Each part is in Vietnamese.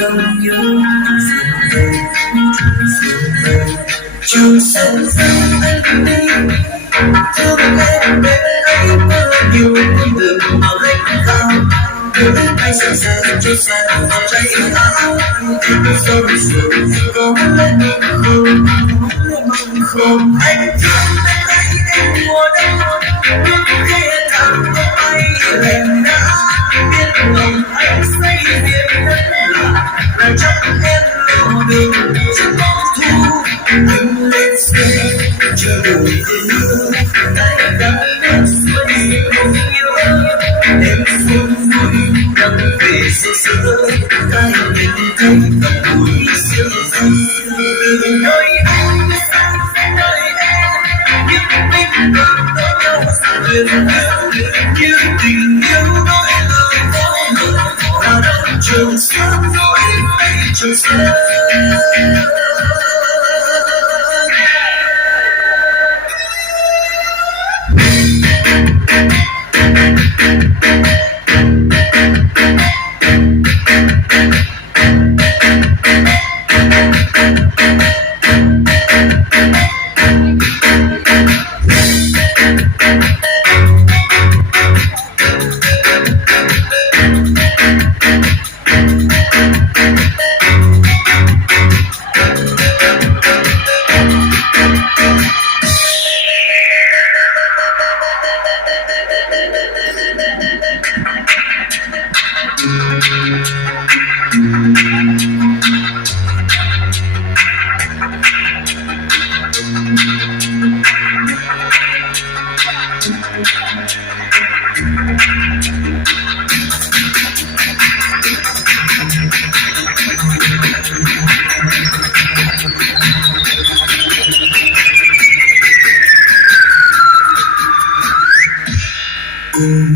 dòng nhớ trường sân anh đi thương em bên ấy mơ nhiều con đường mà gánh cao đường anh sẵn sàng cho xa vào trái áo em sâu sườn có lên không anh thương bên ấy em mùa đông nhưng khi thẳng có bay em đã biết lòng anh xây điện là chắc em lộ đường trên bóng thu anh lên xe chờ đợi mưa tay gắn em xuôi không nhớ em xuân vui đang về xe xưa tay nhìn thấy tận núi siêu từ nơi anh sang nơi em những tình cảm tới nhau duyên như tình yêu nói lời thôi là đang trường xa nỗi mây trường xa.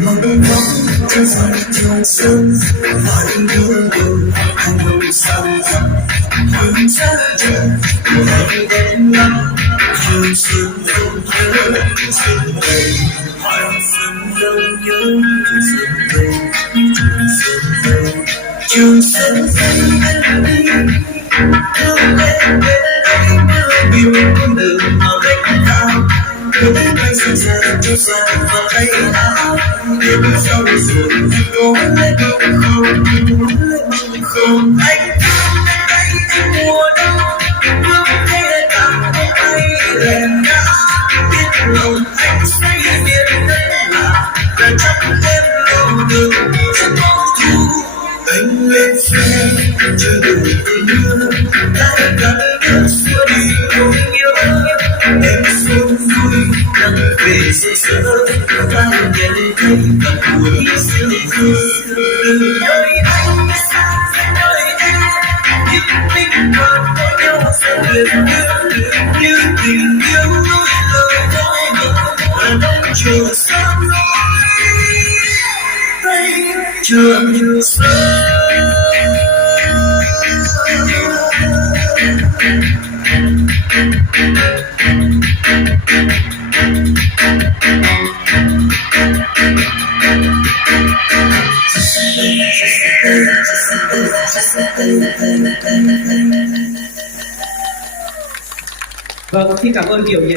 Mong ngóng cho dòng trường sơn hỏi đường đường hàng đầu sông hướng ra trời ngày đêm ngắm trường sơn không nhớ trường về hỏi sơn đâu nhớ trường sơn anh đi thương em bên ấy mưa nhiều con đường mà gánh cao đường anh sẵn sàng cho xa vào tay áo đêm sau rồi cố lấy bóng không anh thương bên đây em mùa đông nước thế tặng không bay em đã biết lòng anh say biển là chắc em lộ đường trên bóng thu anh lên xe chờ đợi mưa tay gắn nước xua đi nỗi nhớ em xuân vui đang về xe sớm ta nhận thấy tận cuối siêu thư từ nơi anh sang nơi em những tình cảm có nhau sẽ liền như tình yêu nói lời thôi và đông trường xa tay trường xa. Vâng, xin cảm ơn Kiều Nhị.